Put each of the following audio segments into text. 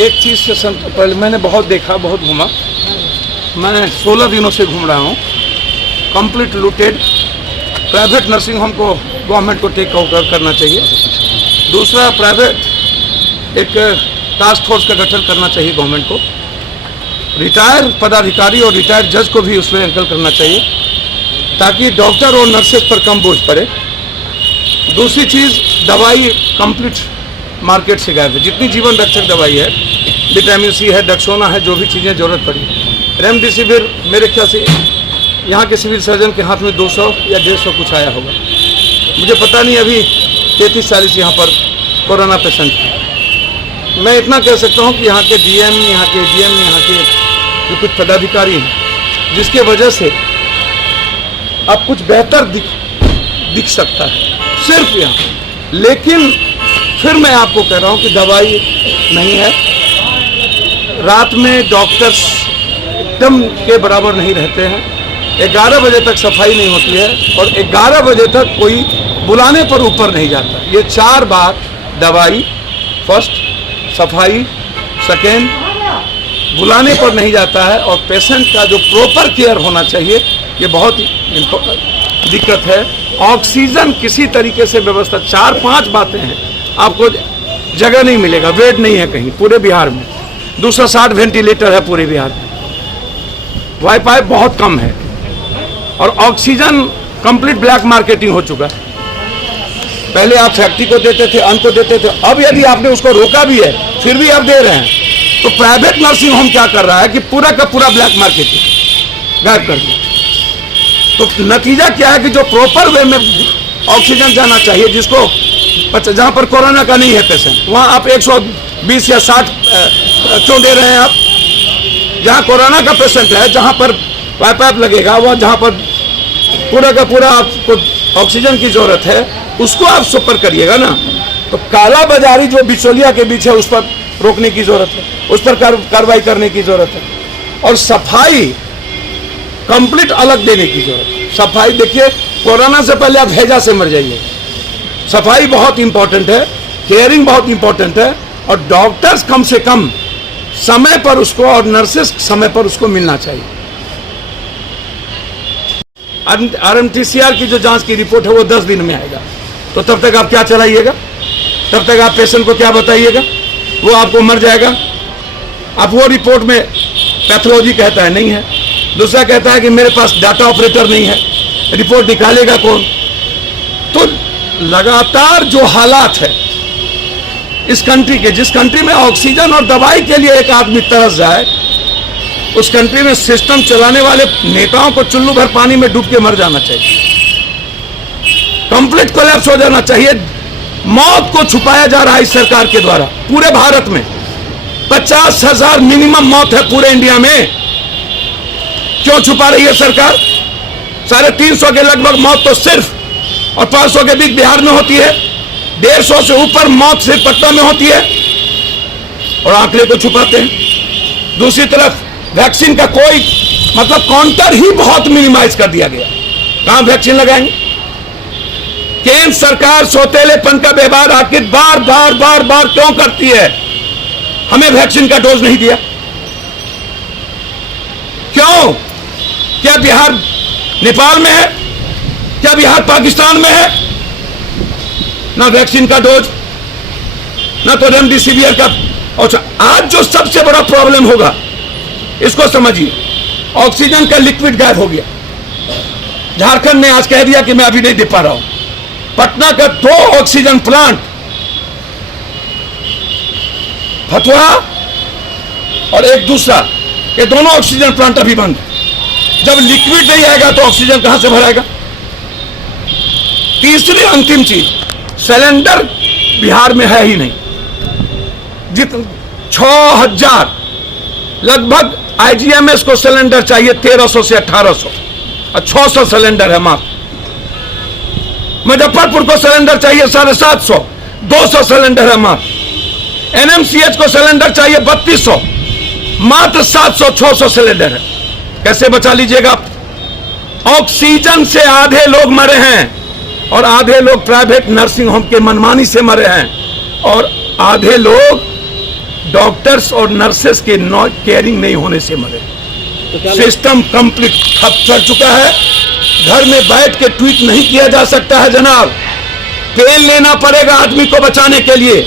एक चीज़ से पहले मैंने बहुत देखा, बहुत घूमा। मैं 16 दिनों से घूम रहा हूँ। Complete looted. Private nursing home को गवर्नमेंट को टेक ओवर करना चाहिए। दूसरा, प्राइवेट एक टास्क फोर्स का गठन करना चाहिए गवर्नमेंट को। रिटायर पदाधिकारी और रिटायर्ड जज को भी उसमें एंकल करना चाहिए ताकि डॉक्टर और नर्सेज पर कम बोझ पड़े। दूसरी चीज़, दवाई कंप्लीट मार्केट से गायब है। जितनी जीवन रक्षक दवाई है, विटामिन सी है, डक्सोना है, जो भी चीज़ें जरूरत पड़ी, रेमडेसिविर मेरे ख्याल से यहाँ के सिविल सर्जन के हाथ में 200 या 150 कुछ आया होगा। मुझे पता नहीं, अभी 33-40 यहाँ पर कोरोना पेशेंट है। मैं इतना कह सकता हूँ कि यहाँ के डीएम, यहाँ के डीएम, यहाँ के जो कुछ पदाधिकारी हैं, जिसके वजह से अब कुछ बेहतर दिख सकता है सिर्फ यहाँ। लेकिन फिर मैं आपको कह रहा हूँ कि दवाई नहीं है। रात में डॉक्टर्स एकदम के बराबर नहीं रहते हैं। 11 बजे तक सफाई नहीं होती है और 11 बजे तक कोई बुलाने पर ऊपर नहीं जाता। ये 4 बात, दवाई फर्स्ट, सफाई सेकेंड, बुलाने पर नहीं जाता है, और पेशेंट का जो प्रॉपर केयर होना चाहिए, ये बहुत दिक्कत है। ऑक्सीजन किसी तरीके से व्यवस्था, 4-5 बातें हैं। आपको जगह नहीं मिलेगा, बेड नहीं है कहीं पूरे बिहार में। 260 वेंटिलेटर है पूरे बिहार में। वाईफाई बहुत कम है और ऑक्सीजन कंप्लीट ब्लैक मार्केटिंग हो चुका है। पहले आप फैक्ट्री को देते थे, अन्न को देते थे, अब यदि आपने उसको रोका भी है फिर भी आप दे रहे हैं। तो प्राइवेट नर्सिंग होम क्या कर रहा है कि पूरा का पूरा ब्लैक मार्केटिंग गायब कर दिया। तो नतीजा क्या है कि जो प्रॉपर वे में ऑक्सीजन जाना चाहिए, जिसको जहां पर कोरोना का नहीं है पेशेंट, वहां आप 120 या 60 क्यों दे रहे हैं आप? जहां कोरोना का पेशेंट है, जहां पर पाइप लगेगा, वह जहां पर पूरा का पूरा आपको ऑक्सीजन की जरूरत है, उसको आप सुपर करिएगा ना। तो काला बाजारी जो बिचौलिया के बीच है, उस पर रोकने की जरूरत है, उस पर कार्रवाई करने की जरूरत है। और सफाई कंप्लीट अलग देने की जरूरत है। सफाई देखिए, कोरोना से पहले आप हैजा से मर जाइए। सफाई बहुत इंपॉर्टेंट है, केयरिंग बहुत इंपॉर्टेंट है, और डॉक्टर्स कम से कम समय पर उसको, और नर्सेस समय पर उसको मिलना चाहिए। RMTCR की जो जांच की रिपोर्ट है वो 10 दिन में आएगा। तो तब तक आप क्या चलाइएगा? तब तक आप पेशेंट को क्या बताइएगा? वो आपको मर जाएगा। आप वो रिपोर्ट में पैथोलॉजी कहता है नहीं है, दूसरा कहता है कि मेरे पास डाटा ऑपरेटर नहीं है, रिपोर्ट निकालेगा कौन? तो लगातार जो हालात है इस कंट्री के, जिस कंट्री में ऑक्सीजन और दवाई के लिए एक आदमी तरस जाए, उस कंट्री में सिस्टम चलाने वाले नेताओं को चुल्लू भर पानी में डूब के मर जाना चाहिए। कंप्लीट कोलैप्स हो जाना चाहिए। मौत को छुपाया जा रहा है इस सरकार के द्वारा। पूरे भारत में 50,000 मिनिमम मौत है पूरे इंडिया में। क्यों छुपा रही है सरकार? 350 के लगभग मौत तो सिर्फ, और 500 के बीच बिहार में होती है। 150 से ऊपर मौत सिर्फ पटना में होती है, और आंकड़े को छुपाते हैं। दूसरी तरफ वैक्सीन का कोई मतलब काउंटर ही बहुत मिनिमाइज कर दिया गया। कहां वैक्सीन लगाएंगे? केंद्र सरकार सौतेलेपन का व्यवहार आखिर बार बार बार बार क्यों करती है? हमें वैक्सीन का डोज नहीं दिया क्यों? क्या बिहार नेपाल में है? क्या बिहार पाकिस्तान में है? ना वैक्सीन का डोज, ना तो रेमडेसिविर का। अच्छा, आज जो सबसे बड़ा प्रॉब्लम होगा, इसको समझिए, ऑक्सीजन का लिक्विड गायब हो गया। झारखंड ने आज कह दिया कि मैं अभी नहीं दे पा रहा हूं। पटना का 2 ऑक्सीजन प्लांट, फतुहा और एक दूसरा, ये दोनों ऑक्सीजन प्लांट अभी बंद है। जब लिक्विड नहीं आएगा तो ऑक्सीजन कहां से भराएगा? तीसरी अंतिम चीज, सिलेंडर बिहार में है ही नहीं। 6000 लगभग IGMS को सिलेंडर चाहिए 1300 से 1800, और 600 सिलेंडर है मात्र। मुजफ्फरपुर को सिलेंडर चाहिए 750, 200 सिलेंडर है मात्र। NMCH को सिलेंडर चाहिए 3200, मात्र 700-600 सिलेंडर है। कैसे बचा लीजिएगा? ऑक्सीजन से आधे लोग मरे हैं, और आधे लोग प्राइवेट नर्सिंग होम के मनमानी से मरे हैं, और आधे लोग डॉक्टर्स और नर्सेस के नॉट केयरिंग नहीं होने से मरे। सिस्टम कंप्लीट ठप चल चुका है। घर में बैठ के ट्वीट नहीं किया जा सकता है जनाब, पेन लेना पड़ेगा आदमी को बचाने के लिए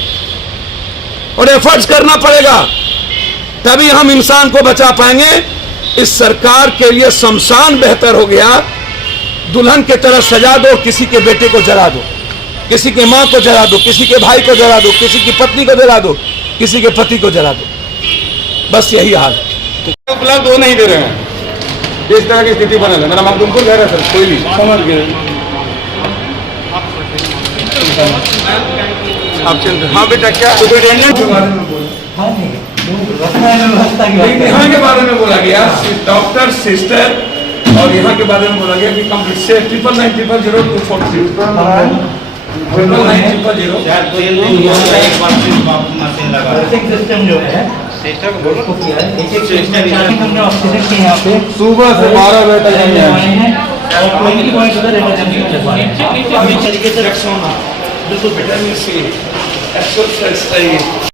और एफर्ट्स करना पड़ेगा, तभी हम इंसान को बचा पाएंगे। इस सरकार के लिए शमशान बेहतर हो गया। दुल्हन के तरह सजा दो, किसी के बेटे को जला दो, किसी के मां को जला दो, किसी के भाई को जला दो, किसी की पत्नी को जला दो, किसी के पति को जला दो। बस यही हाल है। उपलब्ध हो नहीं दे रहे हैं, इस तरह की स्थिति बना है। मेरा मखदूमपुर घर है सर, कोई भी समझ गए आप चिंता। हाँ बेटा, क्या सुपरिटेंडेंट के बारे में बोला, यहाँ के बारे में बोला गया, डॉक्टर सिस्टर, और यहाँ के बारे में बोला गया कि कंप्लीट से 9990246 सिस्टम जो है सुबह से 12 बजे तक बिल्कुल विटामिन सी एक्सरसाइज चाहिए।